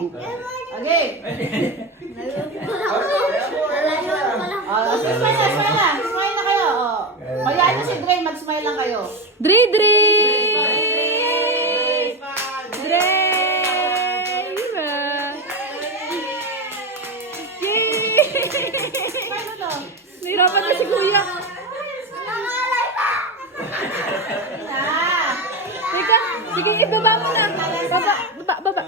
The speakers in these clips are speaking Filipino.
Okay. Smile na kayo. Bayaan mo si Dre, mag-smile lang kayo. Dre! Dre! Yay! Smile mo to. Nahirapan na si Kuya. Teka, sige, ibaba mo na. Baba.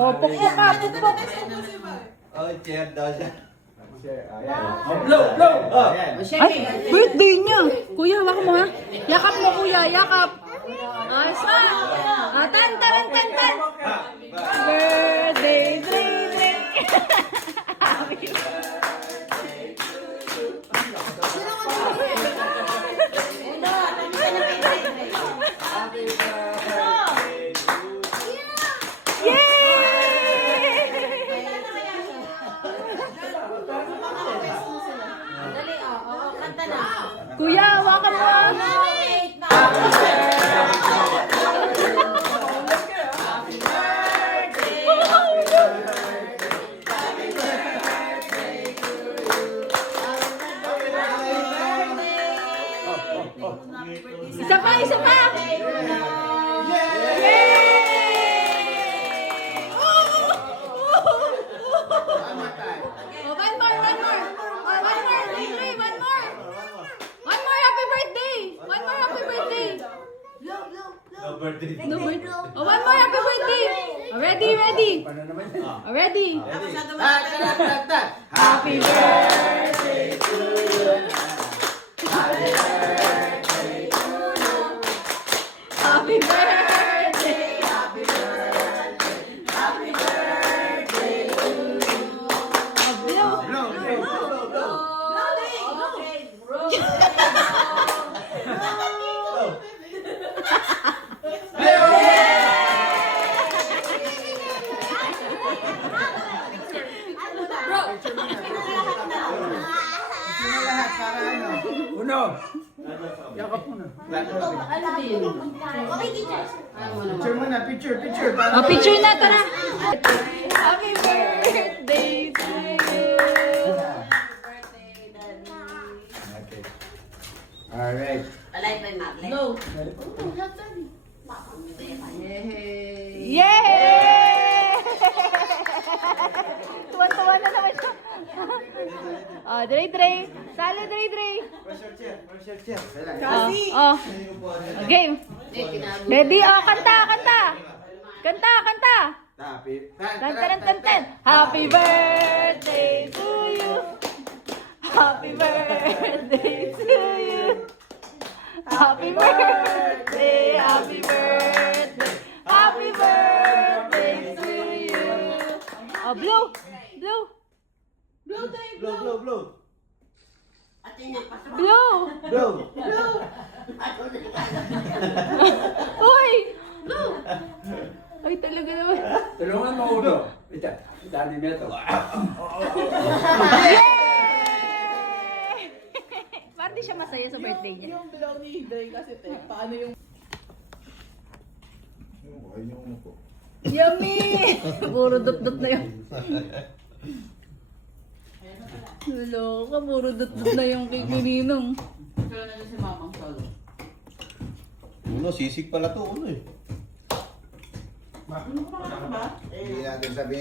Oh, pukpok ka, pukpok. Oh, chair daw siya. Blow! Ay, birthday niya. Kuya, hawakan mo ha. Yakap mo, Kuya, yakap. Ayos pa. Tan. Birthday, Dre. Kuya, hawakan mo. Isa pa. No birthday. Oh, one more happy birthday. Ready. Ready. Happy birthday to you. Happy birthday to you. Happy birthday. Happy birthday to you. Uno! Yakap mo na. Picture mo na, picture. Oh, picture na, tara. Happy birthday to you. Okay. Alright. No. Yay! Tuwan-tuwa na naman siya. Oh, Dre. Sali, Dre. Pressure chair. Oh. Game. Ready? Oh, kanta. Tan. Happy birthday to you. Happy birthday to you. Happy birthday to you. Oh, blow. Blow. Hoy! Ay, talaga naman. Tulungan mo ulo. Ito. Dali nito. Yay! Parang di siya masaya sa birthday niya. Yung blow ni Dre kasi paano yung... Yummy! Puro dot-dot na yun. Loka, puro dot-dot na yung kay Kininong. Pero na si Mamang Solo. Uno, sisig pala to. Uno eh. Ano ka ba? Hindi natin sabihin.